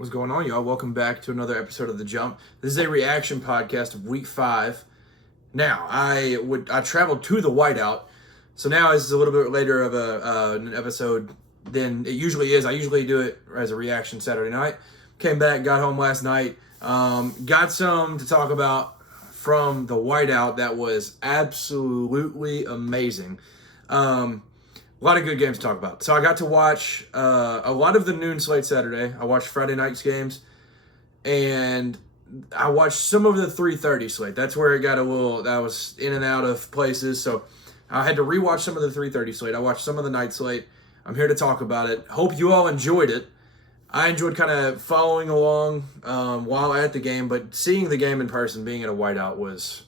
What's going on, y'all? Welcome back to another episode of The Jump. This is a reaction podcast of Week 5. Now, I traveled to the Whiteout, so now it's a little bit later of an episode than it usually is. I usually do it as a reaction Saturday night. Came back, got home last night, got some to talk about from the Whiteout that was absolutely amazing. A lot of good games to talk about. So I got to watch a lot of the noon slate Saturday. I watched Friday night's games, and I watched some of the 3:30 slate. That's where it got a little, that was in and out of places. So I had to rewatch some of the 3:30 slate. I watched some of the night slate. I'm here to talk about it. Hope you all enjoyed it. I enjoyed kind of following along while at the game, but seeing the game in person, being at a Whiteout was,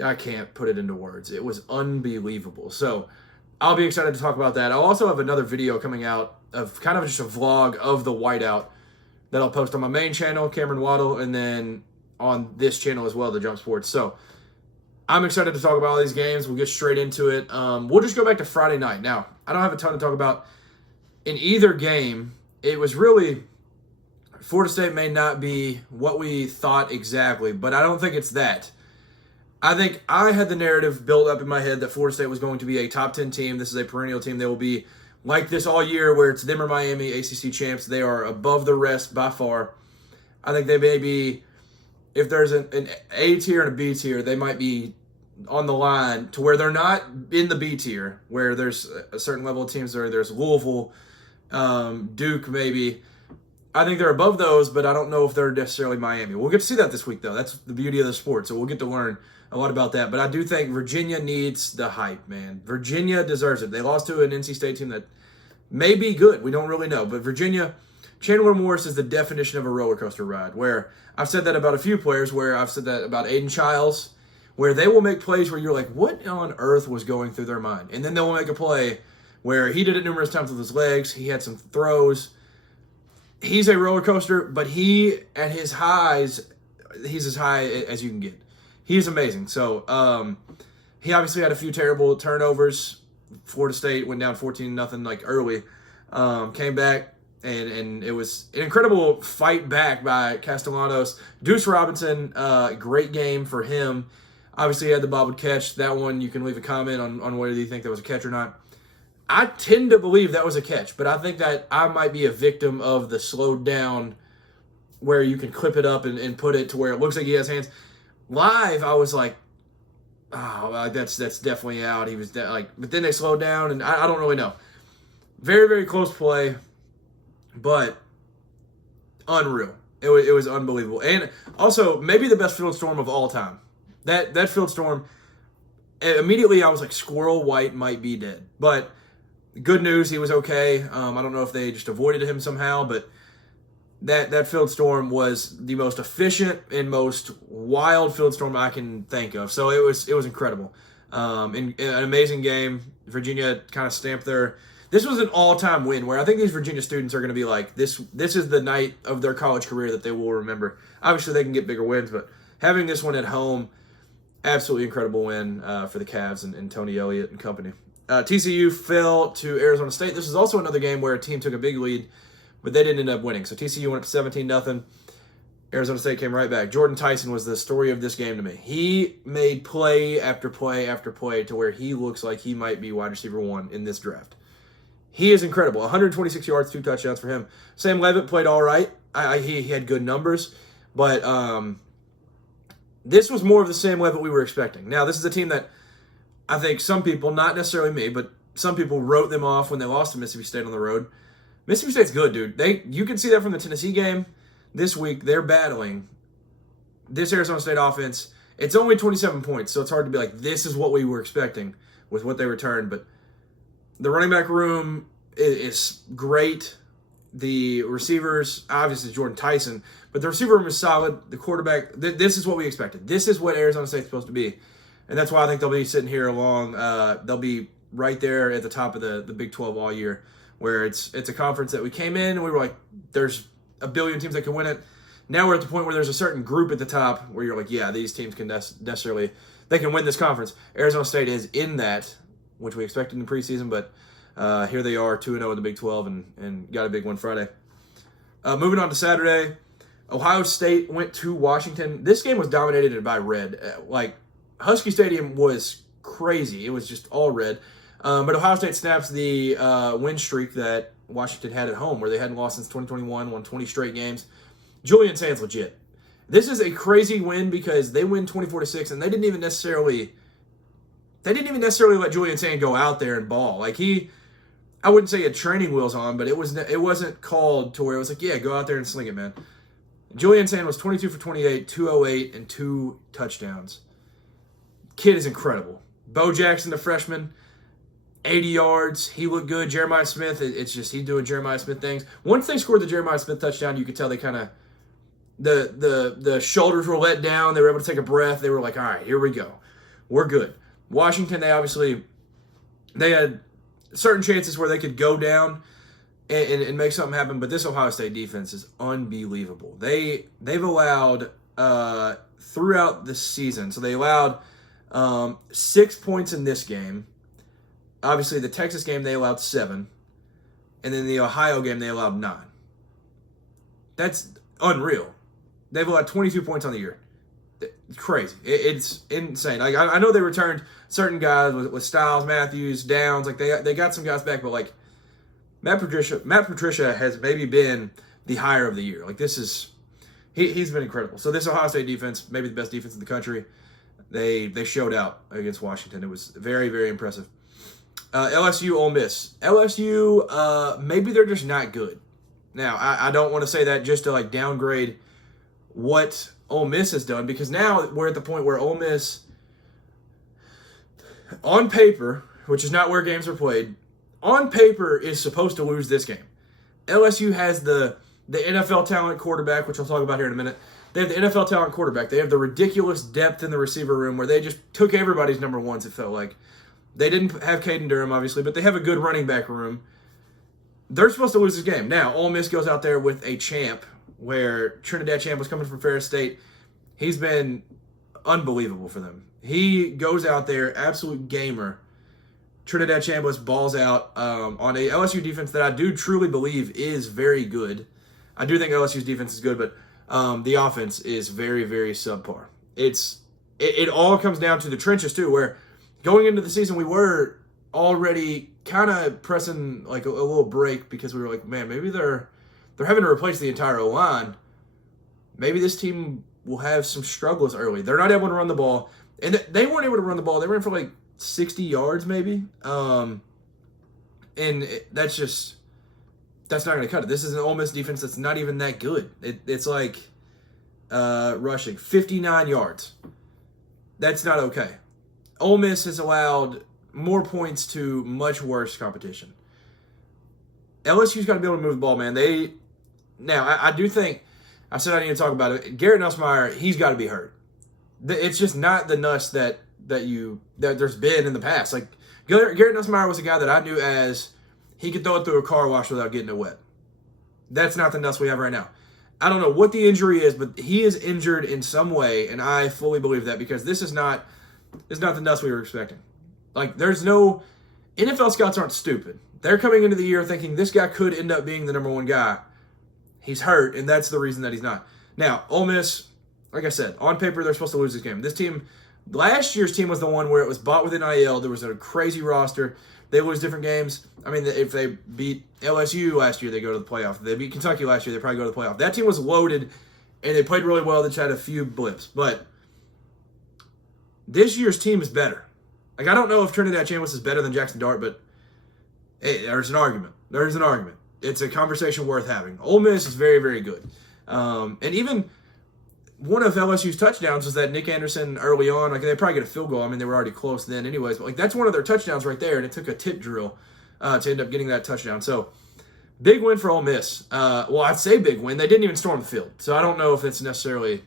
I can't put it into words. It was unbelievable. So I'll be excited to talk about that. I'll also have another video coming out of kind of just a vlog of the Whiteout that I'll post on my main channel, Cameron Waddle, and then on this channel as well, The Jump Sports. So I'm excited to talk about all these games. We'll get straight into it. We'll just go back to Friday night. Now, I don't have a ton to talk about in either game. It was really, Florida State may not be what we thought exactly, but I don't think it's that. I think I had the narrative built up in my head that Florida State was going to be a top 10 team. This is a perennial team. They will be like this all year, where it's them or Miami, ACC champs. They are above the rest by far. I think they may be, if there's an A tier and a B tier, they might be on the line to where they're not in the B tier, where there's a certain level of teams where there's Louisville, Duke maybe. I think they're above those, but I don't know if they're necessarily Miami. We'll get to see that this week, though. That's the beauty of the sport, so we'll get to learn a lot about that. But I do think Virginia needs the hype, man. Virginia deserves it. They lost to an NC State team that may be good. We don't really know. But Virginia, Chandler Morris is the definition of a roller coaster ride, where I've said that about a few players, where I've said that about Aiden Childs, where they will make plays where you're like, what on earth was going through their mind? And then they'll make a play where he did it numerous times with his legs. He had some throws. He's a roller coaster, but he, at his highs, he's as high as you can get. He's amazing. So he obviously had a few terrible turnovers. Florida State went down 14-0 like early. Came back, and it was an incredible fight back by Castellanos. Deuce Robinson, great game for him. Obviously, he had the bobbled catch. That one, you can leave a comment on whether you think that was a catch or not. I tend to believe that was a catch, but I think that I might be a victim of the slowed down where you can clip it up and put it to where it looks like he has hands. Live, I was like, oh, that's definitely out. He was but then they slowed down, and I don't really know. Very, very close play, but unreal. It was unbelievable. And also, maybe the best field storm of all time. That field storm, immediately I was like, Squirrel White might be dead. But good news, he was okay. I don't know if they just avoided him somehow, but that field storm was the most efficient and most wild field storm I can think of. So it was incredible. An amazing game. Virginia kind of stamped their. This was an all-time win, where I think these Virginia students are going to be like, this is the night of their college career that they will remember. Obviously, they can get bigger wins, but having this one at home, absolutely incredible win for the Cavs and Tony Elliott and company. TCU fell to Arizona State. This is also another game where a team took a big lead, but they didn't end up winning. So TCU went up 17-0. Arizona State came right back. Jordan Tyson was the story of this game to me. He made play after play after play to where he looks like he might be wide receiver 1 in this draft. He is incredible. 126 yards, 2 touchdowns for him. Sam Leavitt played all right. He had good numbers, but this was more of the Sam Leavitt we were expecting. Now, this is a team that I think some people, not necessarily me, but some people wrote them off when they lost to Mississippi State on the road. Mississippi State's good, dude. You can see that from the Tennessee game this week. They're battling this Arizona State offense. It's only 27 points, so it's hard to be like, this is what we were expecting with what they returned. But the running back room is great. The receivers, obviously Jordan Tyson, but the receiver room is solid. The quarterback, this is what we expected. This is what Arizona State's supposed to be. And that's why I think they'll be sitting here along. They'll be right there at the top of the Big 12 all year, where it's a conference that we came in and we were like, there's a billion teams that can win it. Now we're at the point where there's a certain group at the top where you're like, yeah, these teams can necessarily, they can win this conference. Arizona State is in that, which we expected in the preseason, but here they are, 2-0 in the Big 12 and got a big one Friday. Moving on to Saturday, Ohio State went to Washington. This game was dominated by red. Husky Stadium was crazy. It was just all red. But Ohio State snaps the win streak that Washington had at home, where they hadn't lost since 2021, won 20 straight games. Julian Sand's legit. This is a crazy win because they win 24-6, and they didn't even necessarily let Julian Sand go out there and ball. I wouldn't say he had training wheels on, but it wasn't called to where it was like, yeah, go out there and sling it, man. Julian Sand was 22 for 28, 208, and 2 touchdowns. Kid is incredible. Bo Jackson, the freshman, 80 yards. He looked good. Jeremiah Smith, it's just he doing Jeremiah Smith things. Once they scored the Jeremiah Smith touchdown, you could tell they kind of the shoulders were let down. They were able to take a breath. They were like, all right, here we go. We're good. Washington, they had certain chances where they could go down and make something happen, but this Ohio State defense is unbelievable. They've allowed throughout the season, so they allowed 6 points in this game. Obviously, the Texas game, they allowed 7. And then the Ohio game, they allowed 9. That's unreal. They've allowed 22 points on the year. It's crazy. It's insane. I know they returned certain guys with Styles, Matthews, Downs. They got some guys back, but Matt Patricia has maybe been the hire of the year. He's been incredible. So this Ohio State defense, maybe the best defense in the country, they showed out against Washington. It was very, very impressive. LSU, Ole Miss. LSU, maybe they're just not good. Now, I don't want to say that just to downgrade what Ole Miss has done, because now we're at the point where Ole Miss, on paper, which is not where games are played, on paper is supposed to lose this game. LSU has the NFL talent quarterback, which I'll talk about here in a minute. They have the NFL talent quarterback. They have the ridiculous depth in the receiver room where they just took everybody's number ones, it felt like. They didn't have Caden Durham, obviously, but they have a good running back room. They're supposed to lose this game. Now, Ole Miss goes out there with a champ, where Trinidad Champ was coming from Ferris State. He's been unbelievable for them. He goes out there, absolute gamer. Trinidad Chambliss balls out on a LSU defense that I do truly believe is very good. I do think LSU's defense is good, but the offense is very, very subpar. It all comes down to the trenches, too, where going into the season, we were already kind of pressing a little break because we were like, man, maybe they're having to replace the entire O-line. Maybe this team will have some struggles early. They're not able to run the ball. And they weren't able to run the ball. They ran for 60 yards maybe. And that's not going to cut it. This is an Ole Miss defense that's not even that good. It's rushing 59 yards. That's not okay. Ole Miss has allowed more points to much worse competition. LSU's got to be able to move the ball, man. I do think, I said I need to talk about it. Garrett Nussmeier, he's got to be hurt. It's just not the Nuss that there's been in the past. Garrett Nussmeier was a guy that I knew as he could throw it through a car wash without getting it wet. That's not the Nuss we have right now. I don't know what the injury is, but he is injured in some way, and I fully believe that because this is not the Nuss we were expecting. There's no NFL scouts aren't stupid. They're coming into the year thinking this guy could end up being the number one guy. He's hurt, and that's the reason that he's not. Now, Ole Miss, like I said, on paper, they're supposed to lose this game. This team, last year's team was the one where it was bought with NIL. There was a crazy roster. They lose different games. I mean, if they beat LSU last year, they go to the playoff. If they beat Kentucky last year, they probably go to the playoff. That team was loaded, and they played really well. They just had a few blips. But this year's team is better. I don't know if Trinidad Chambliss is better than Jackson Dart, but hey, there's an argument. There's an argument. It's a conversation worth having. Ole Miss is very, very good. And even one of LSU's touchdowns was that Nick Anderson early on, they probably get a field goal. I mean, they were already close then anyways, but that's one of their touchdowns right there, and it took a tip drill to end up getting that touchdown. So, big win for Ole Miss. I'd say big win. They didn't even storm the field, so I don't know if it's necessarily,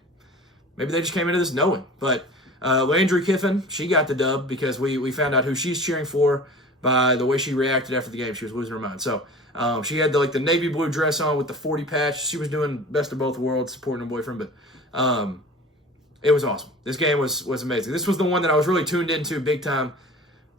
maybe they just came into this knowing. But Landry Kiffin, she got the dub because we found out who she's cheering for by the way she reacted after the game. She was losing her mind. So, she had the navy blue dress on with the 40 patch. She was doing best of both worlds, supporting her boyfriend, but it was awesome. This game was amazing. This was the one that I was really tuned into big time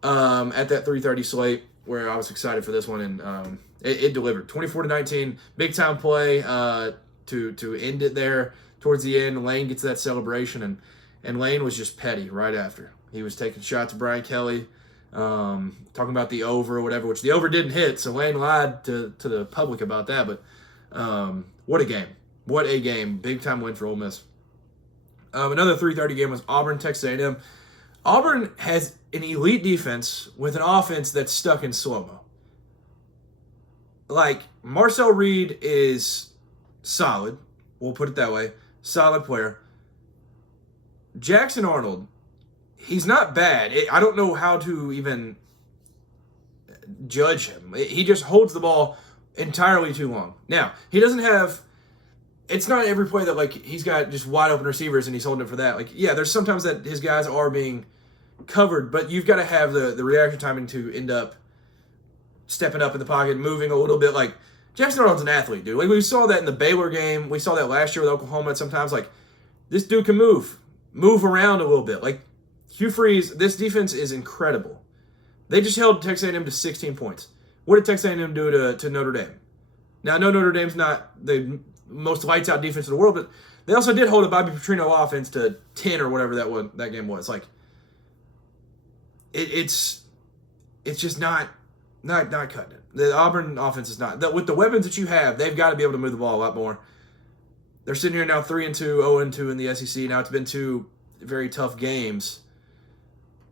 at that 3:30 slate where I was excited for this one, and It delivered. 24-19, big time play to end it there towards the end. Lane gets that celebration, and Lane was just petty right after. He was taking shots at Brian Kelly, talking about the over or whatever, which the over didn't hit, so Lane lied to the public about that. But what a game. What a game. Big time win for Ole Miss. Another 3:30 game was Auburn, Texas A&M. Auburn has an elite defense with an offense that's stuck in slow-mo. Like, Marcel Reed is solid. We'll put it that way. Solid player. Jackson Arnold, he's not bad. I don't know how to even judge him. He just holds the ball entirely too long. Now, he doesn't have... It's not every play that, like, he's got just wide open receivers and he's holding it for that. Like, yeah, there's sometimes that his guys are being covered, but you've got to have the reaction timing to end up stepping up in the pocket, moving a little bit. Like, Jackson Arnold's an athlete, dude. Like, we saw that in the Baylor game. We saw that last year with Oklahoma. Sometimes, like, this dude can move around a little bit. Like, Hugh Freeze, this defense is incredible. They just held Texas A&M to 16 points. What did Texas A&M do to Notre Dame? Now, I know Notre Dame's not the most lights-out defense in the world, but they also did hold a Bobby Petrino offense to 10 or whatever that game was. Like, it's just not cutting it. The Auburn offense is not. With the weapons that you have, they've got to be able to move the ball a lot more. They're sitting here now 3-2, 0-2 in the SEC. Now it's been 2 very tough games.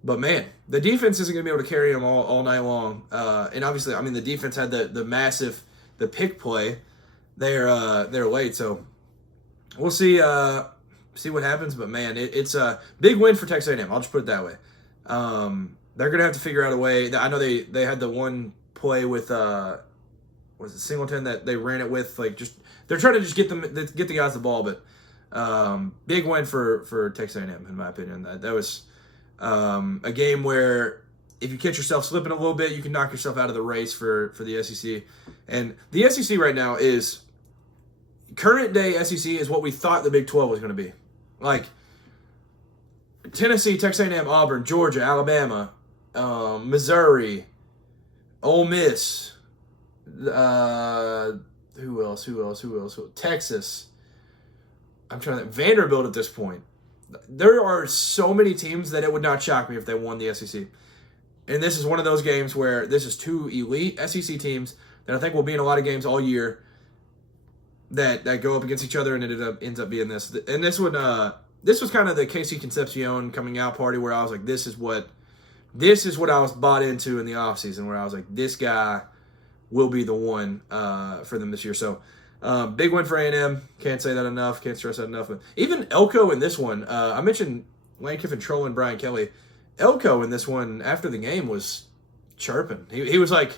But, man, the defense isn't going to be able to carry them all night long. And obviously, I mean, the defense had the massive pick play. They're late, so we'll see what happens. But man, it's a big win for Texas A&M. I'll just put it that way. They're gonna have to figure out a way. I know they had the one play with was it Singleton that they ran it with, like, just they're trying to just get the guys the ball. But big win for Texas A&M in my opinion. That was a game where if you catch yourself slipping a little bit, you can knock yourself out of the race for the SEC. And the SEC right now is current day SEC is what we thought the Big 12 was going to be. Like Tennessee, Texas A&M, Auburn, Georgia, Alabama, Missouri, Ole Miss, who else? Texas. I'm trying to think. Vanderbilt at this point. There are so many teams that it would not shock me if they won the SEC. And this is one of those games where this is 2 elite SEC teams that I think will be in a lot of games all year that go up against each other, and it ends up being this. And this was kind of the Casey Concepcion coming out party where I was like, this is what I was bought into in the offseason, where I was like, this guy will be the one for them this year. So big win for A&M. Can't say that enough. Can't stress that enough. But even Elko in this one, I mentioned Lane Kiffin trolling Brian Kelly. Elko in this one after the game was chirping. He was like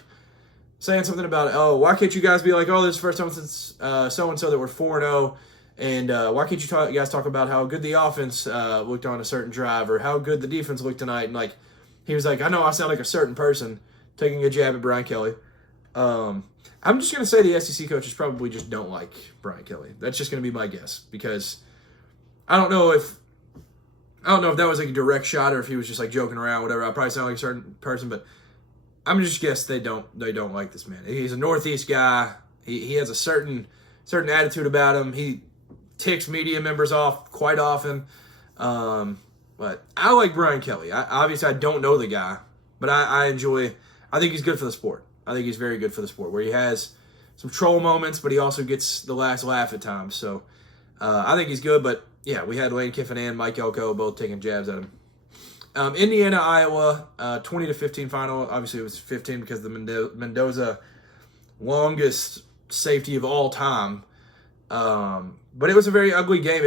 saying something about, oh, why can't you guys be like, oh, this is the first time since so-and-so that we're 4-0, and why can't you guys talk about how good the offense looked on a certain drive or how good the defense looked tonight? And like he was like, I know I sound like a certain person taking a jab at Brian Kelly. I'm just going to say the SEC coaches probably just don't like Brian Kelly. That's just going to be my guess, because I don't know if that was like a direct shot or if he was just like joking around, whatever. I probably sound like a certain person, but I'm just guess they don't like this man. He's a Northeast guy. He has a certain attitude about him. He ticks media members off quite often. But I like Brian Kelly. Obviously I don't know the guy, but I think he's good for the sport. I think he's very good for the sport, where he has some troll moments, but he also gets the last laugh at times. So I think he's good, but yeah, we had Lane Kiffin and Mike Elko both taking jabs at him. Indiana, Iowa, 20-15 final. Obviously, it was 15 because the Mendoza longest safety of all time. But it was a very ugly game.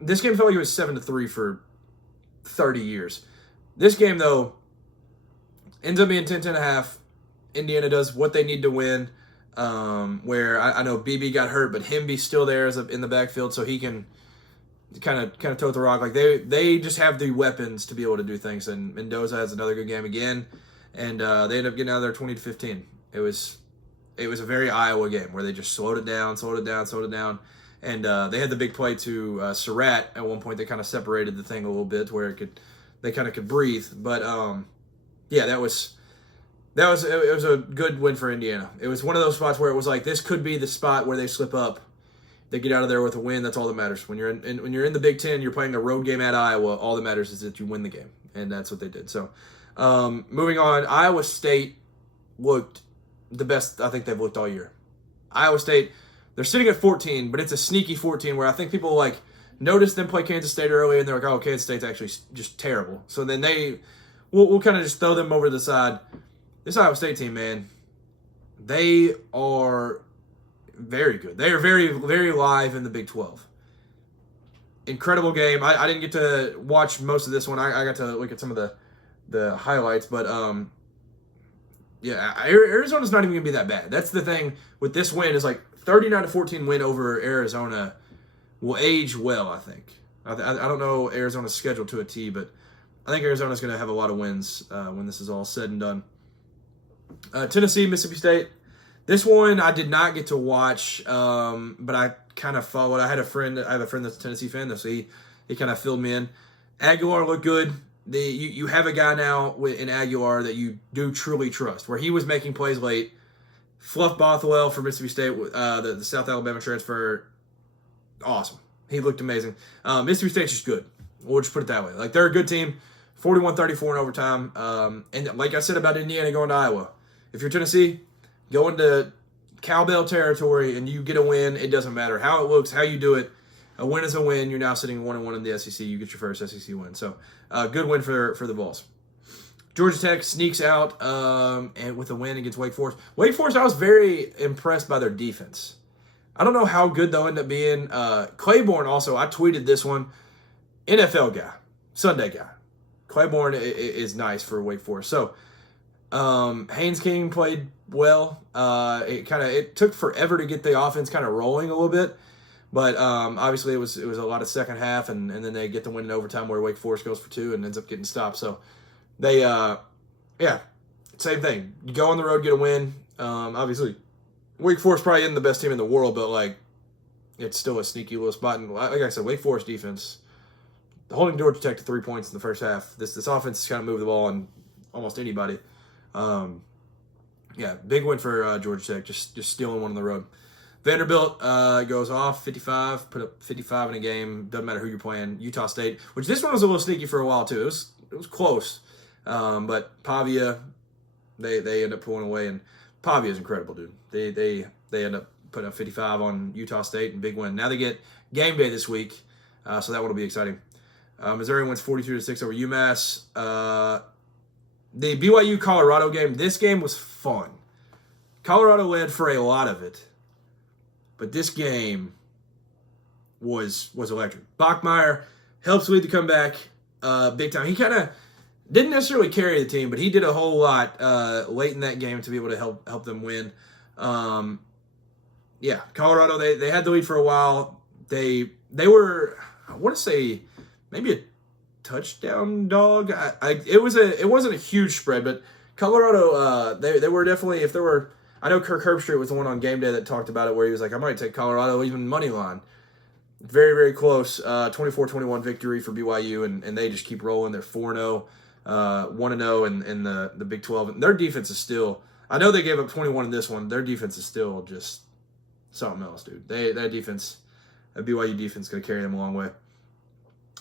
This game felt like it was 7-3 for 30 years. This game, though, ends up being 10-10.5. Indiana does what they need to win. Where I know BB got hurt, but Hemby's still there in the backfield, so he can kind of tote the rock. Like they just have the weapons to be able to do things. And Mendoza has another good game again, and they end up getting out of there 20-15. It was a very Iowa game where they just slowed it down, and they had the big play to Surratt at one point. They kind of separated the thing a little bit to where they kind of could breathe. But yeah, that was it was a good win for Indiana. It was one of those spots where it was like this could be the spot where they slip up. They get out of there with a win. That's all that matters. When you're in the Big Ten, you're playing a road game at Iowa. All that matters is that you win the game, and that's what they did. So, moving on, Iowa State looked the best I think they've looked all year. Iowa State, they're sitting at 14, but it's a sneaky 14 where I think people like noticed them play Kansas State early, and they're like, oh, Kansas State's actually just terrible. So then we'll kind of just throw them over to the side. This Iowa State team, man, they are very good. They are very, very live in the Big 12. Incredible game. I didn't get to watch most of this one. I got to look at some of the highlights, but yeah, Arizona's not even going to be that bad. That's the thing with this win is like 39-14 win over Arizona will age well, I think. I don't know Arizona's schedule to a T, but I think Arizona's going to have a lot of wins when this is all said and done. Tennessee, Mississippi State. This one I did not get to watch, but I kind of followed. I have a friend that's a Tennessee fan, so he kind of filled me in. Aguilar looked good. You have a guy now in Aguilar that you do truly trust, where he was making plays late. Fluff Bothwell for Mississippi State, the South Alabama transfer, awesome. He looked amazing. Mississippi State's just good. We'll just put it that way. Like, they're a good team, 41-34 in overtime. And like I said about Indiana going to Iowa, if you're Tennessee, go into cowbell territory and you get a win. It doesn't matter how it looks, how you do it. A win is a win. You're now sitting 1-1 in the SEC. You get your first SEC win. So, good win for the Vols. Georgia Tech sneaks out and with a win against Wake Forest. Wake Forest, I was very impressed by their defense. I don't know how good they'll end up being. Claiborne also, I tweeted this one. NFL guy, Sunday guy. Claiborne is nice for Wake Forest. So, Haynes King played well. It took forever to get the offense kind of rolling a little bit. But obviously it was a lot of second half, and then they get the win in overtime where Wake Forest goes for 2 and ends up getting stopped. So they, same thing. You go on the road, get a win. Obviously, Wake Forest probably isn't the best team in the world, but like it's still a sneaky little spot. And like I said, Wake Forest defense, holding Georgia Tech to 3 points in the first half. This offense is kind of moved the ball on almost anybody. Big win for Georgia Tech, just stealing one on the road. Vanderbilt goes off 55, put up 55 in a game. Doesn't matter who you're playing. Utah State, which this one was a little sneaky for a while too. It was close, but Pavia, they end up pulling away, and Pavia is incredible, dude. They end up putting up 55 on Utah State and big win. Now they get game day this week, so that one will be exciting. Missouri wins 42-6 over UMass. The BYU Colorado game. This game was fun. Colorado led for a lot of it. But this game was electric. Bachmeier helps lead the comeback big time. He kind of didn't necessarily carry the team, but he did a whole lot late in that game to be able to help them win. Colorado, they had the lead for a while. They were, I want to say, maybe a touchdown dog. It wasn't a huge spread, but Colorado, they were definitely, if there were, I know Kirk Herbstreit was the one on game day that talked about it where he was like, I might take Colorado even money line. Very, very close. 24-21 victory for BYU, and they just keep rolling. They're 4-0, 1-0 in the Big 12. And their defense is still, I know they gave up 21 in this one. Their defense is still just something else, dude. That BYU defense is going to carry them a long way.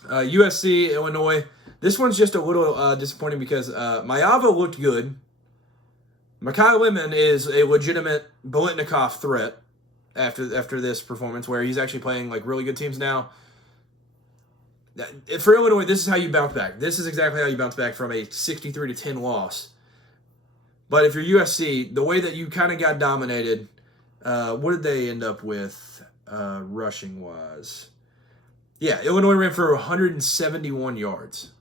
USC, Illinois. This one's just a little disappointing because Maiyava looked good. Mekhi Lemon is a legitimate Biletnikoff threat after this performance, where he's actually playing like really good teams now. For Illinois, this is how you bounce back. This is exactly how you bounce back from a 63-10 loss. But if you're USC, the way that you kind of got dominated, what did they end up with rushing wise? Yeah, Illinois ran for 171 yards.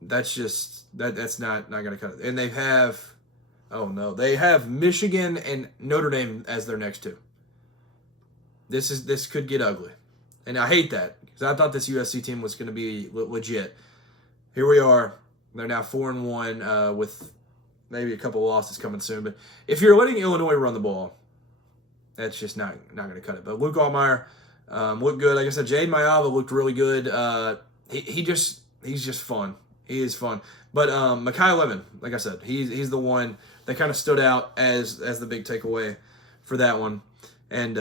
That's just that's not going to cut it. And they have Michigan and Notre Dame as their next two. This could get ugly, and I hate that because I thought this USC team was going to be legit. Here we are. They're now 4-1 with maybe a couple of losses coming soon. But if you're letting Illinois run the ball, that's just not going to cut it. But Luke Altmaier looked good. Like I said, Jade Maiyava looked really good. He's just fun. He is fun. But Mekhi Lemon, like I said, he's the one that kind of stood out as the big takeaway for that one. And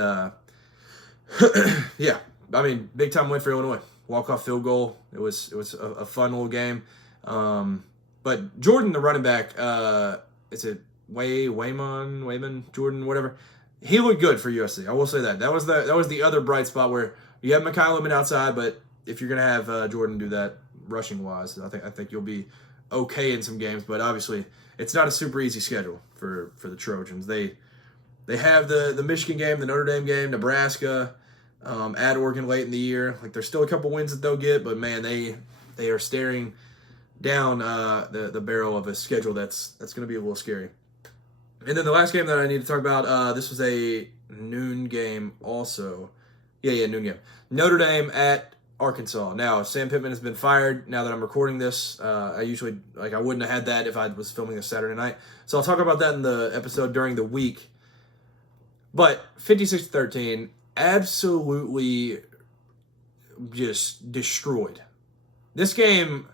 yeah, I mean, big time win for Illinois. Walk-off field goal. It was a fun little game. But Jordan, the running back, is it Wayman, Jordan, whatever. He looked good for USC. I will say that. That was the other bright spot where you have Mekhi Lemon outside, but if you're gonna have Jordan do that rushing wise, I think you'll be okay in some games. But obviously, it's not a super easy schedule for the Trojans. They have the Michigan game, the Notre Dame game, Nebraska, at Oregon late in the year. Like there's still a couple wins that they'll get, but man, they are staring down the barrel of a schedule that's going to be a little scary. And then the last game that I need to talk about, this was a noon game also. Yeah, noon game. Notre Dame at Arkansas. Now, Sam Pittman has been fired. Now that I'm recording this, I wouldn't have had that if I was filming this Saturday night. So I'll talk about that in the episode during the week. But 56-13, absolutely just destroyed. This game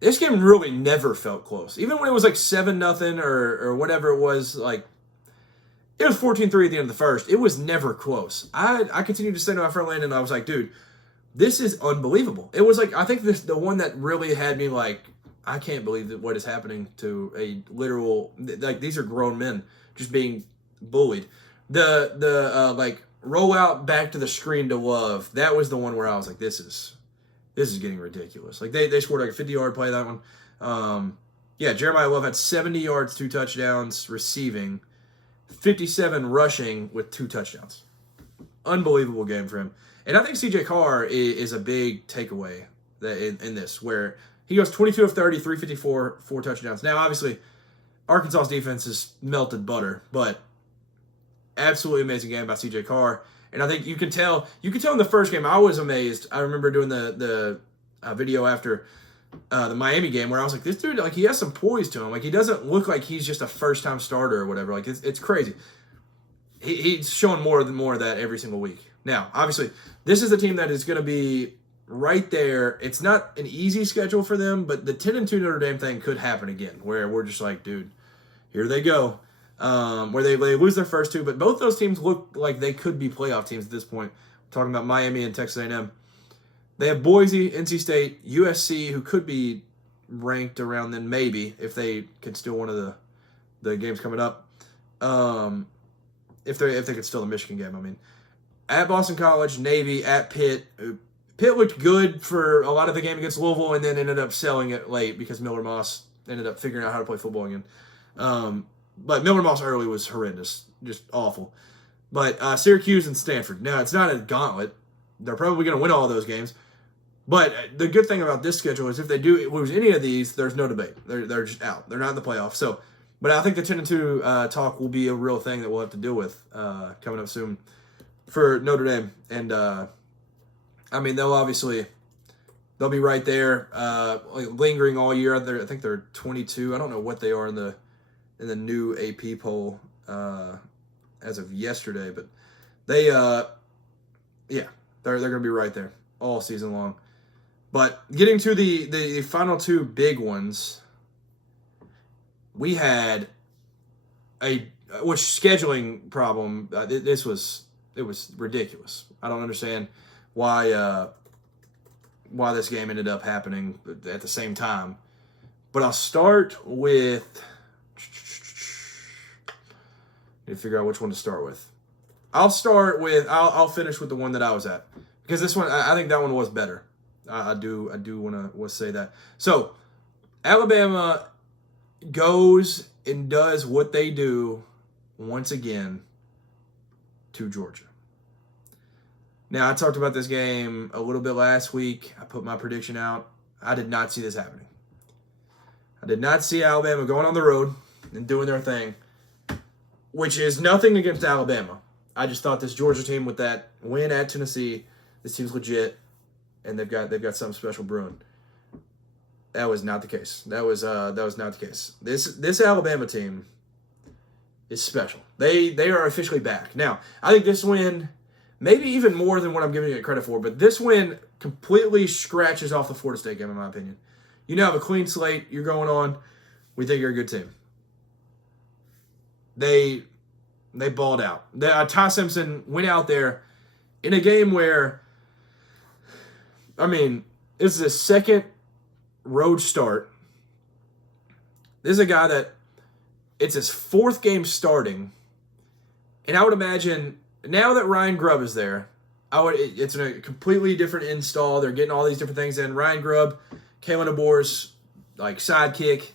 really never felt close. Even when it was like 7-0 or whatever it was, like it was 14-3 at the end of the first. It was never close. I continued to say to my friend Landon, I was like, dude, this is unbelievable. It was like, I think the one that really had me like, I can't believe that what is happening to a literal, like these are grown men just being bullied. The like roll out back to the screen to Love, that was the one where I was like, this is getting ridiculous. Like they scored like a 50-yard play, that one. Jeremiah Love had 70 yards, 2 touchdowns receiving, 57 rushing with 2 touchdowns. Unbelievable game for him. And I think CJ Carr is a big takeaway in this, where he goes 22 of 30, 354, 4 touchdowns. Now, obviously, Arkansas's defense is melted butter, but absolutely amazing game by CJ Carr. And I think you can tell in the first game, I was amazed. I remember doing the video after the Miami game where I was like, this dude, like, he has some poise to him. Like, he doesn't look like he's just a first-time starter or whatever. Like, it's crazy. He's showing more of that every single week. Now, obviously, this is a team that is going to be right there. It's not an easy schedule for them, but the 10-2 Notre Dame thing could happen again, where we're just like, dude, here they go. Where they lose their first 2, but both those teams look like they could be playoff teams at this point. I'm talking about Miami and Texas A&M. They have Boise, NC State, USC, who could be ranked around then maybe if they can steal one of the games coming up. If they could steal the Michigan game, I mean. At Boston College, Navy, at Pitt. Pitt looked good for a lot of the game against Louisville and then ended up selling it late because Miller Moss ended up figuring out how to play football again. But Miller Moss early was horrendous, just awful. But Syracuse and Stanford. Now, it's not a gauntlet. They're probably going to win all those games. But the good thing about this schedule is if they do lose any of these, there's no debate. They're just out. They're not in the playoffs. So, but I think the 10-2 talk will be a real thing that we'll have to deal with coming up soon for Notre Dame. And, I mean, they'll be right there, lingering all year. I think they're 22. I don't know what they are in the new AP poll as of yesterday, but they're going to be right there all season long. But getting to the final 2 big ones, we had which scheduling problem. It was ridiculous. I don't understand why this game ended up happening at the same time. But I'll start with. Need to figure out which one to start with. I'll finish with the one that I was at, because this one, I think that one was better. I do want to say that. So Alabama goes and does what they do once again to Georgia. Now, I talked about this game a little bit last week. I put my prediction out. I did not see this happening. I did not see Alabama going on the road and doing their thing, which is nothing against Alabama. I just thought this Georgia team with that win at Tennessee, this team's legit, and they've got something special brewing. That was not the case. That was not the case. This Alabama team is special. They are officially back. Now, I think this win, maybe even more than what I'm giving it credit for, but this win completely scratches off the Florida State game, in my opinion. You now have a clean slate. You're going on. We think you're a good team. They balled out. Ty Simpson went out there in a game where, I mean, this is his second road start. This is a guy that it's his fourth game starting. And I would imagine now that Ryan Grubb is there, it's a completely different install. They're getting all these different things in. Ryan Grubb, Kalen DeBoer's like sidekick.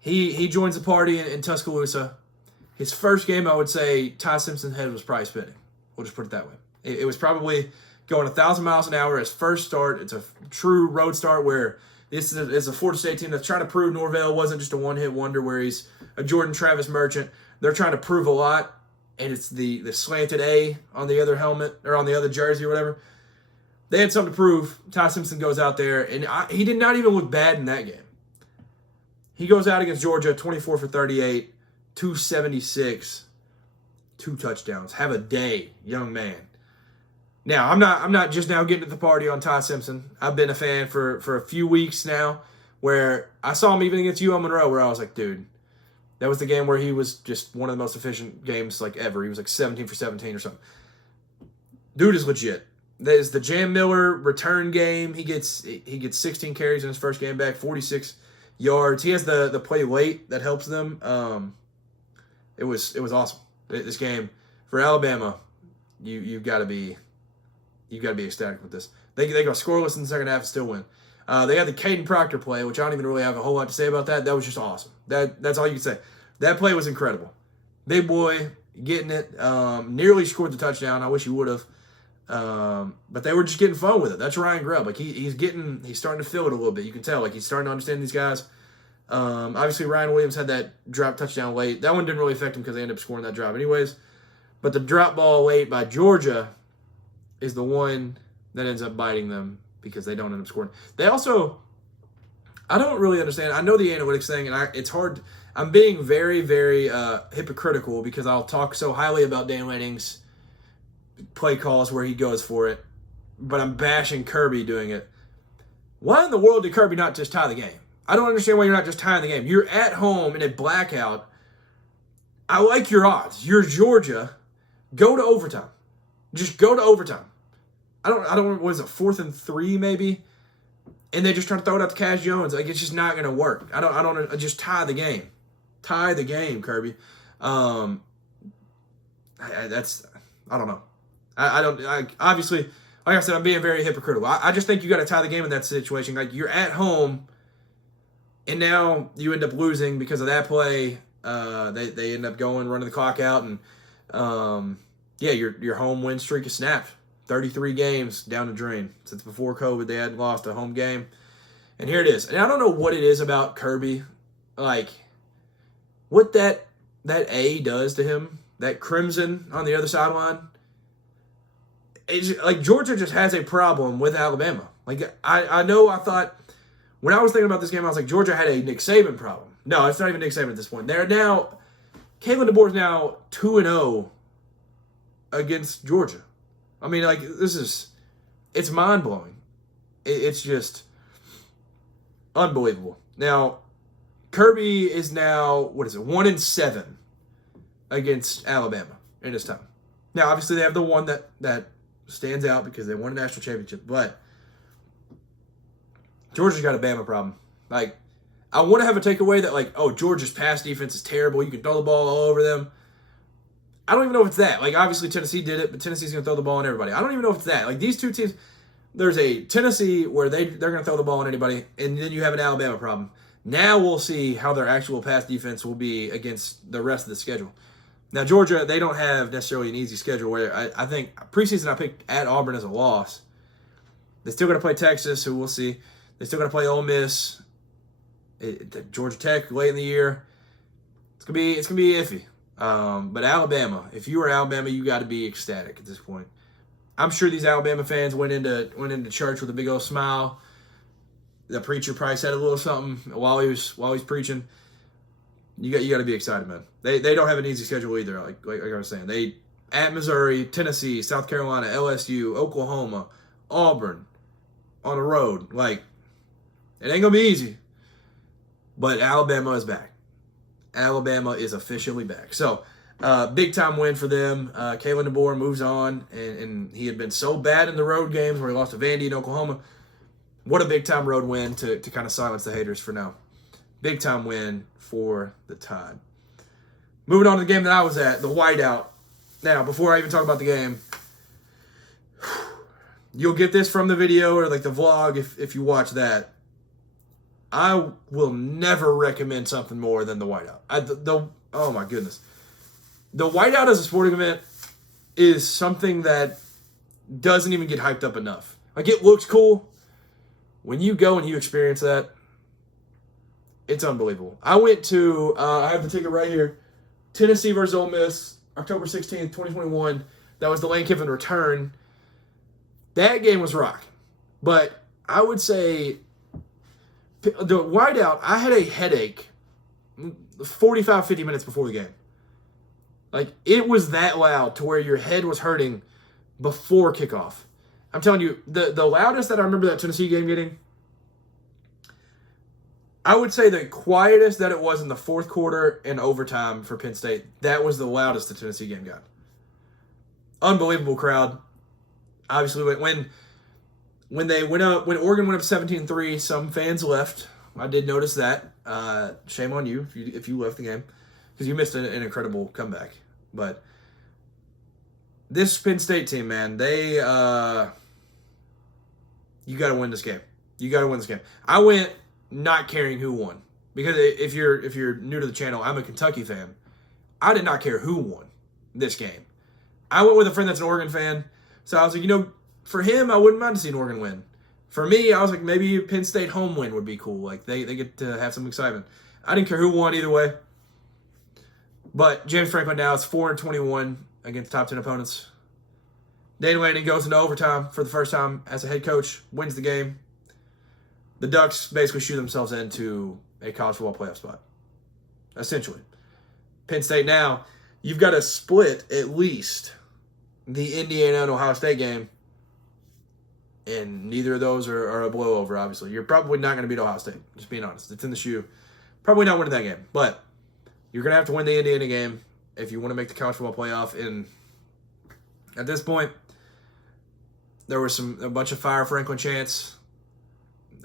He joins the party in Tuscaloosa. His first game, I would say, Ty Simpson's head was probably spinning. We'll just put it that way. It was probably going 1,000 miles an hour. His first start, it's a true road start where this is a Florida State team that's trying to prove Norvell wasn't just a one-hit wonder where he's a Jordan Travis Merchant. They're trying to prove a lot, and it's the slanted A on the other helmet or on the other jersey or whatever. They had something to prove. Ty Simpson goes out there, and he did not even look bad in that game. He goes out against Georgia, 24 for 38, 276, 2 touchdowns. Have a day, young man. Now, I'm not just now getting to the party on Ty Simpson. I've been a fan for a few weeks now where I saw him even against UL Monroe where I was like, dude, that was the game where he was just one of the most efficient games like ever. He was like 17 for 17 or something. Dude is legit. That is the Jam Miller return game. He gets 16 carries in his first game back, 46 yards. He has the play late that helps them. It was awesome. This game for Alabama, you've got to be ecstatic with this. They go scoreless in the second half and still win. They had the Caden Proctor play, which I don't even really have a whole lot to say about that. That was just awesome. That's all you can say. That play was incredible. Big boy getting it. Nearly scored the touchdown. I wish he would have. But they were just getting fun with it. That's Ryan Grubb. Like he's starting to feel it a little bit. You can tell. Like he's starting to understand these guys. Obviously Ryan Williams had that drop touchdown late. That one didn't really affect him because they ended up scoring that drop anyways. But the drop ball late by Georgia is the one that ends up biting them because they don't end up scoring. They also, I don't really understand. I know the analytics thing, and it's hard. I'm being very, very hypocritical because I'll talk so highly about Dan Lanning's play calls where he goes for it, but I'm bashing Kirby doing it. Why in the world did Kirby not just tie the game? I don't understand why you're not just tying the game. You're at home in a blackout. I like your odds. You're Georgia. Go to overtime. Just go to overtime. I don't. What is it? 4th and 3 maybe, and they just try to throw it out to Cash Jones. Like it's just not going to work. I don't. Just tie the game. Tie the game, Kirby. I don't know. Obviously, like I said, I'm being very hypocritical. I just think you got to tie the game in that situation. Like you're at home, and now you end up losing because of that play. They end up running the clock out, and your home win streak is snapped. 33 games down the drain. Since before COVID, they hadn't lost a home game. And here it is. And I don't know what it is about Kirby. Like, what that A does to him, that crimson on the other sideline. It's like Georgia just has a problem with Alabama. Like, I thought, when I was thinking about this game, I was like, Georgia had a Nick Saban problem. No, it's not even Nick Saban at this point. They're now, Kalen DeBoer is now 2-0 against Georgia. I mean, like, it's mind-blowing. It's just unbelievable. Now, Kirby is now, 1-7 against Alabama in his time. Now, obviously, they have the one that stands out because they won a national championship, but Georgia's got a Bama problem. Like, I want to have a takeaway that, like, oh, Georgia's pass defense is terrible. You can throw the ball all over them. I don't even know if it's that. Like, obviously, Tennessee did it, but Tennessee's going to throw the ball on everybody. I don't even know if it's that. Like, these two teams, there's a Tennessee where they're going to throw the ball on anybody, and then you have an Alabama problem. Now we'll see how their actual pass defense will be against the rest of the schedule. Now, Georgia, they don't have necessarily an easy schedule where I think preseason I picked at Auburn as a loss. They're still going to play Texas, who we'll see. They're still going to play Ole Miss, Georgia Tech late in the year. It's gonna be iffy. But Alabama, if you were Alabama, you got to be ecstatic at this point. I'm sure these Alabama fans went into church with a big old smile. The preacher probably said a little something while he was preaching. You got to be excited, man. They don't have an easy schedule either. Like I was saying, they at Missouri, Tennessee, South Carolina, LSU, Oklahoma, Auburn, on the road. Like, It ain't going to be easy. But Alabama is back. Alabama is officially back. So, big-time win for them. Kalen DeBoer moves on, and he had been so bad in the road games where he lost to Vandy in Oklahoma. What a big-time road win to kind of silence the haters for now. Big-time win for the Tide. Moving on to the game that I was at, the whiteout. Now, before I even talk about the game, you'll get this from the video or like the vlog if you watch that. I will never recommend something more than the whiteout. Oh my goodness. The whiteout as a sporting event is something that doesn't even get hyped up enough. Like, it looks cool. When you go and you experience that, it's unbelievable. I went to, I have the ticket right here, Tennessee versus Ole Miss, October 16th, 2021. That was the Lane Kiffin return. That game was rock. But I would say the whiteout, I had a headache 45, 50 minutes before the game. Like, it was that loud to where your head was hurting before kickoff. I'm telling you, the loudest that I remember that Tennessee game getting, I would say the quietest that it was in the fourth quarter and overtime for Penn State. That was the loudest the Tennessee game got. Unbelievable crowd. Obviously, when Oregon went up 17-3, some fans left. I did notice that. Shame on you if you left the game, because you missed an incredible comeback. But this Penn State team, man, you got to win this game. You got to win this game. I went not caring who won, because if you're new to the channel, I'm a Kentucky fan. I did not care who won this game. I went with a friend that's an Oregon fan, so I was like, for him, I wouldn't mind seeing Oregon win. For me, I was like, maybe a Penn State home win would be cool. Like, they get to have some excitement. I didn't care who won either way. But James Franklin now is 4-21 against top 10 opponents. Dane Lanning goes into overtime for the first time as a head coach, wins the game. The Ducks basically shoot themselves into a college football playoff spot, essentially. Penn State now, you've got to split at least the Indiana and Ohio State game, and neither of those are a blowover, obviously. You're probably not going to beat Ohio State, just being honest. It's in the shoe. Probably not winning that game, but you're going to have to win the Indiana game if you want to make the college football playoff. And at this point, there was a bunch of Fire Franklin chants.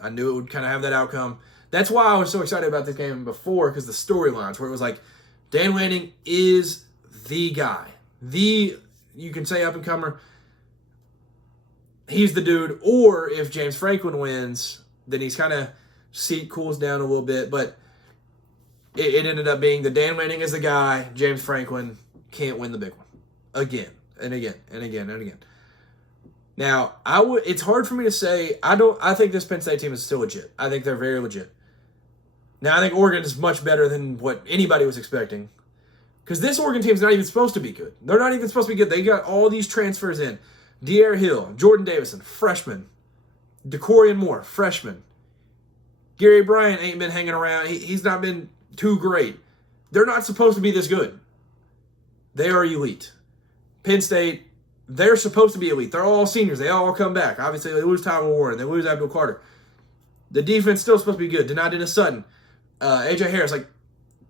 I knew it would kind of have that outcome. That's why I was so excited about this game before, because the storylines where it was like, Dan Lanning is the guy. You can say up-and-comer, he's the dude. Or if James Franklin wins, then he's kind of seat cools down a little bit. But it ended up being the Dan Lanning is the guy. James Franklin can't win the big one. Again and again and again and again. Now, it's hard for me to say. I think this Penn State team is still legit. I think they're very legit. Now, I think Oregon is much better than what anybody was expecting. Because this Oregon team is not even supposed to be good. They're not even supposed to be good. They got all these transfers in. De'Aaron Hill, Jordan Davison, freshman. DeCorian Moore, freshman. Gary Bryant ain't been hanging around. He's not been too great. They're not supposed to be this good. They are elite. Penn State, they're supposed to be elite. They're all seniors. They all come back. Obviously, they lose Tyler Warren. They lose Abdul Carter. The defense still supposed to be good. Denai Dennis Sutton. A.J. Harris. Like,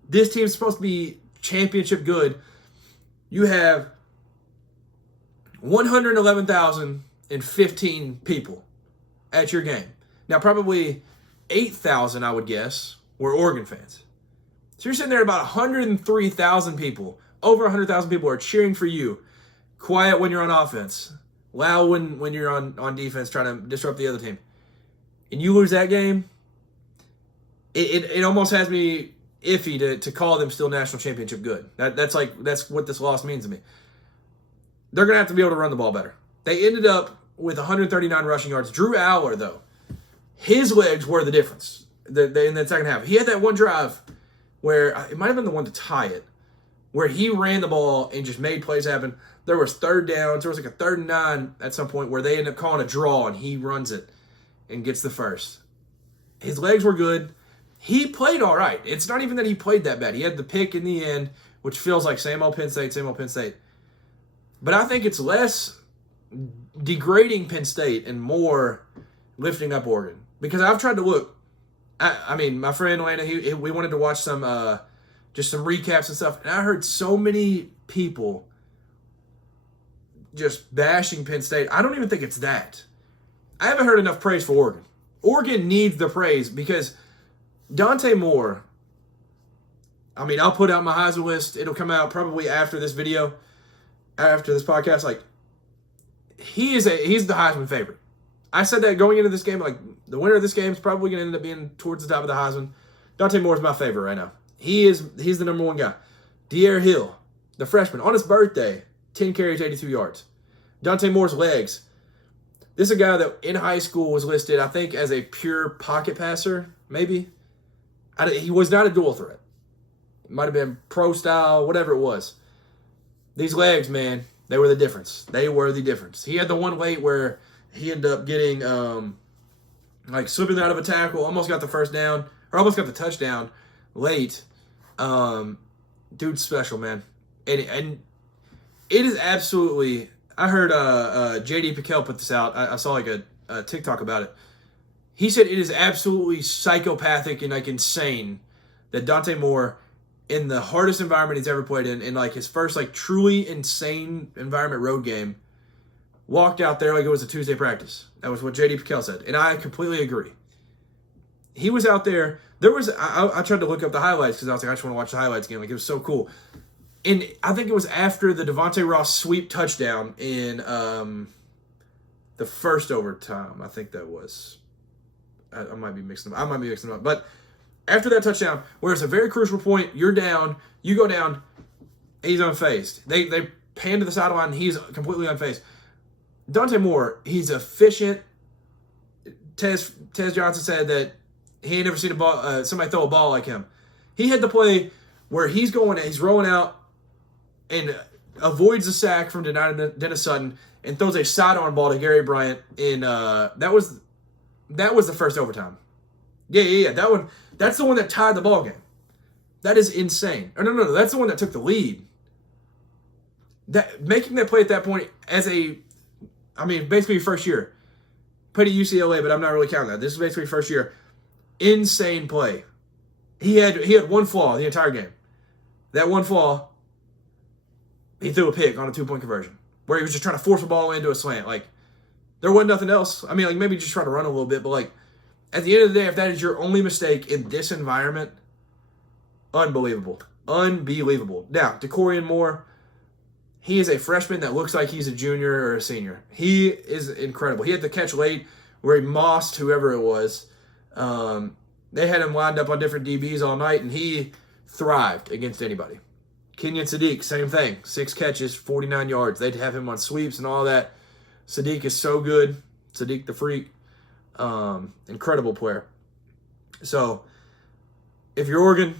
this team's supposed to be championship good. You have 111,015 people at your game. Now, probably 8,000, I would guess, were Oregon fans. So you're sitting there, about 103,000 people, over 100,000 people are cheering for you. Quiet when you're on offense. Loud when you're on defense trying to disrupt the other team. And you lose that game, it almost has me iffy to call them still national championship good. That's what this loss means to me. They're going to have to be able to run the ball better. They ended up with 139 rushing yards. Drew Aller, though, his legs were the difference in that second half. He had that one drive where, it might have been the one to tie it, where he ran the ball and just made plays happen. There was third downs. There was like a 3rd and 9 at some point where they ended up calling a draw, and he runs it and gets the first. His legs were good. He played all right. It's not even that he played that bad. He had the pick in the end, which feels like same old Penn State, same old Penn State. But I think it's less degrading Penn State and more lifting up Oregon. Because I've tried to look. I mean, my friend Lana, we wanted to watch some just some recaps and stuff, and I heard so many people just bashing Penn State. I don't even think it's that. I haven't heard enough praise for Oregon. Oregon needs the praise because Dante Moore, I mean, I'll put out my Heisman list. It'll come out probably after this video, after this podcast. Like, he's the Heisman favorite. I said that going into this game, like, the winner of this game is probably going to end up being towards the top of the Heisman. Dante Moore is my favorite right now. He's the number one guy. De'Aaron Hill, the freshman, on his birthday, 10 carries, 82 yards. Dante Moore's legs. This is a guy that in high school was listed, I think, as a pure pocket passer, maybe. He was not a dual threat. It might have been pro style, whatever it was. These legs, man, they were the difference. They were the difference. He had the one late where he ended up getting, slipping out of a tackle, almost got the first down, or almost got the touchdown late. Dude's special, man. And it is absolutely, I heard J.D. Piquel put this out. I saw like a TikTok about it. He said it is absolutely psychopathic and like insane that Dante Moore, in the hardest environment he's ever played in like his first like truly insane environment road game, walked out there like it was a Tuesday practice. That was what J.D. Piquel said, and I completely agree. He was out there. I tried to look up the highlights because I was like, I just want to watch the highlights again. Like, it was so cool. And I think it was after the Devontae Ross sweep touchdown in the first overtime. I think that was. I might be mixing them up. But after that touchdown, where it's a very crucial point, you're down, you go down, he's unfazed. They pan to the sideline, he's completely unfazed. Dante Moore, he's efficient. Tez Johnson said that he ain't never seen somebody throw a ball like him. He had the play where he's rolling out and avoids the sack from Dennis Sutton and throws a sidearm ball to Gary Bryant in that was the first overtime. Yeah. That one, that's the one that tied the ball game. That is insane. Or no, that's the one that took the lead. Making that play at that point basically first year. Played at UCLA, but I'm not really counting that. This is basically first year. Insane play. He had one flaw the entire game. That one flaw, he threw a pick on a 2-point conversion where he was just trying to force a ball into a slant. Like, there wasn't nothing else. I mean, like, maybe just try to run a little bit, but like, at the end of the day, if that is your only mistake in this environment, unbelievable. Unbelievable. Now, DeCorian Moore, he is a freshman that looks like he's a junior or a senior. He is incredible. He had the catch late where he mossed whoever it was. They had him lined up on different DBs all night, and he thrived against anybody. Kenyon Sadiq, same thing. 6 catches, 49 yards. They'd have him on sweeps and all that. Sadiq is so good. Sadiq the Freak. Incredible player. So, if you're Oregon,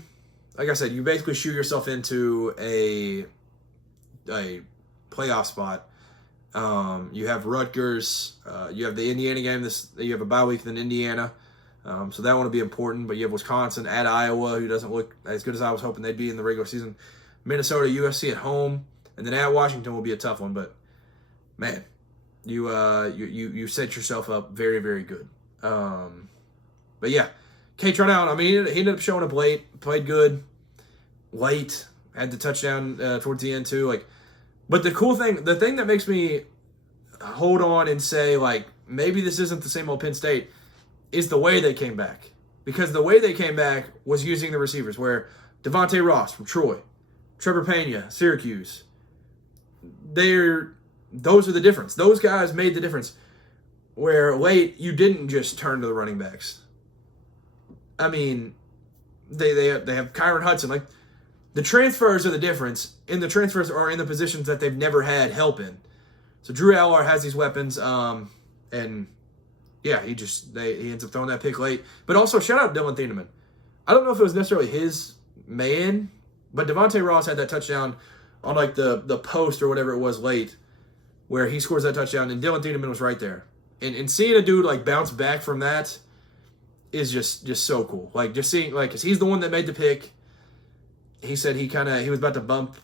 like I said, you basically shoot yourself into a playoff spot. You have Rutgers. You have the Indiana game. You have a bye week, then Indiana. So that one will be important. But you have Wisconsin at Iowa, who doesn't look as good as I was hoping they'd be in the regular season. Minnesota, USC at home, and then at Washington will be a tough one. But man, you set yourself up very, very good. But yeah, Kaytron Allen, I mean, he ended up showing up late, played good, late, had the touchdown towards the end too. Like, but the thing that makes me hold on and say, like, maybe this isn't the same old Penn State is the way they came back. Because the way they came back was using the receivers, where Devontae Ross from Troy, Trevor Pena, Syracuse, those are the difference. Those guys made the difference. Where late, you didn't just turn to the running backs. I mean, they have Kyron Hudson. Like, the transfers are the difference, and the transfers are in the positions that they've never had help in. So Drew Allar has these weapons, and yeah, he ends up throwing that pick late. But also, shout out Dylan Thieneman. I don't know if it was necessarily his man, but Devontae Ross had that touchdown on like the post or whatever it was late, where he scores that touchdown, and Dylan Thieneman was right there. And seeing a dude like bounce back from that is just so cool. Like, just seeing, like, 'cause he's the one that made the pick. He said he was about to bump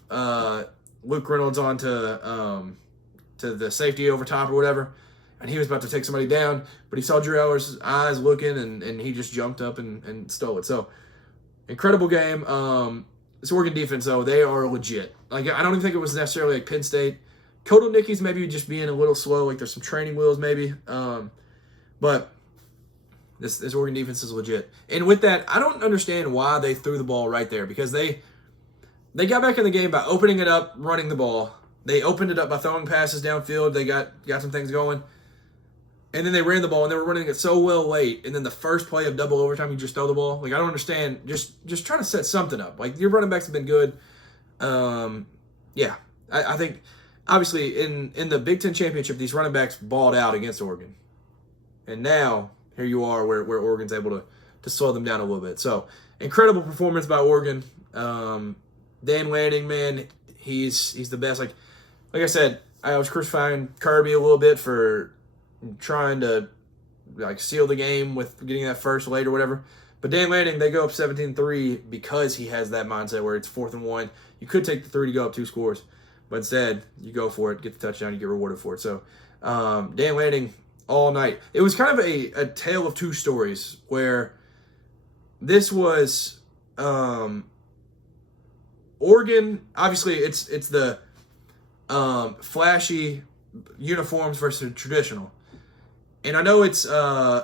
Luke Reynolds onto to the safety over top or whatever, and he was about to take somebody down, but he saw Drew Eller's eyes looking, and he just jumped up and stole it. So, incredible game. This Oregon defense, though, they are legit. Like, I don't even think it was necessarily like Penn State. Kotelnicki's maybe just being a little slow. Like, there's some training wheels maybe. But this Oregon defense is legit. And with that, I don't understand why they threw the ball right there, because they got back in the game by opening it up, running the ball. They opened it up by throwing passes downfield. They got some things going. And then they ran the ball, and they were running it so well late. And then the first play of double overtime, you just throw the ball. Like, I don't understand. Just trying to set something up. Like, your running backs have been good. Yeah. I think, obviously, in the Big Ten Championship, these running backs balled out against Oregon. And now, here you are where Oregon's able to slow them down a little bit. So, incredible performance by Oregon. Dan Lanning, man, he's the best. Like I said, I was crucifying Kirby a little bit for trying to like seal the game with getting that first late or whatever. But Dan Lanning, they go up 17-3 because he has that mindset where it's 4th and 1. You could take the 3 to go up 2 scores, but instead you go for it, get the touchdown, you get rewarded for it. So Dan Lanning all night. It was kind of a tale of two stories where this was Oregon. Obviously, it's the flashy uniforms versus traditional. And I know it's Andy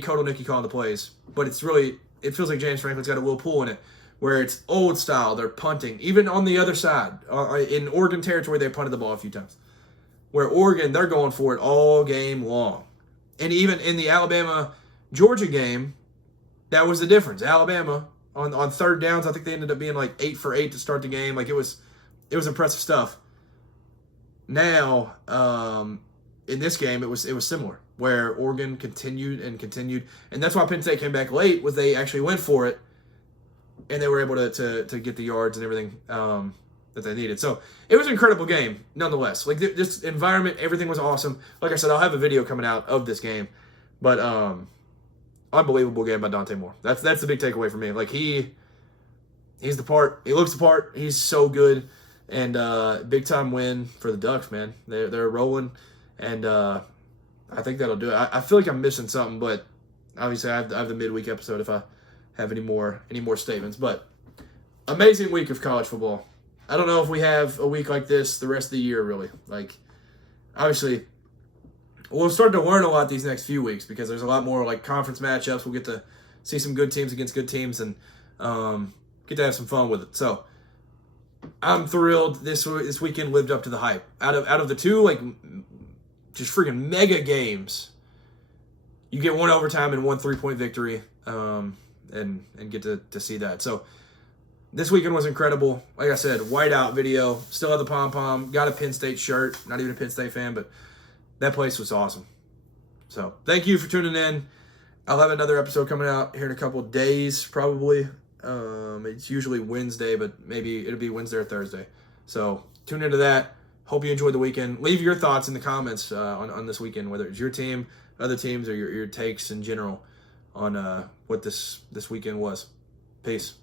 Kotelnicki calling the plays, but it feels like James Franklin's got a little pull in it, where it's old style. They're punting. Even on the other side, in Oregon territory, they punted the ball a few times. Where Oregon, they're going for it all game long. And even in the Alabama-Georgia game, that was the difference. Alabama, on 3rd downs, I think they ended up being like 8 for 8 to start the game. Like, it was impressive stuff. Now, in this game, it was similar, where Oregon continued, and that's why Penn State came back late, was they actually went for it, and they were able to get the yards and everything that they needed. So it was an incredible game, nonetheless. Like, this environment, everything was awesome. Like I said, I'll have a video coming out of this game, but unbelievable game by Dante Moore. That's the big takeaway for me. Like, he's the part. He looks the part. He's so good. And big time win for the Ducks, man. They're rolling, and I think that'll do it. I feel like I'm missing something, but obviously I have the midweek episode if I have any more statements. But amazing week of college football. I don't know if we have a week like this the rest of the year, really. Like, obviously, we'll start to learn a lot these next few weeks because there's a lot more like conference matchups. We'll get to see some good teams against good teams and get to have some fun with it. So I'm thrilled. This weekend lived up to the hype. Out of the two, like, just freaking mega games, you get one overtime and one 3-point victory, and get to see that. So this weekend was incredible. Like I said, whiteout video, still have the pom-pom, got a Penn State shirt, not even a Penn State fan, but that place was awesome. So thank you for tuning in. I'll have another episode coming out here in a couple of days, probably. It's usually Wednesday, but maybe it'll be Wednesday or Thursday. So tune into that. Hope you enjoyed the weekend. Leave your thoughts in the comments on this weekend, whether it's your team, other teams, or your takes in general on what this weekend was. Peace.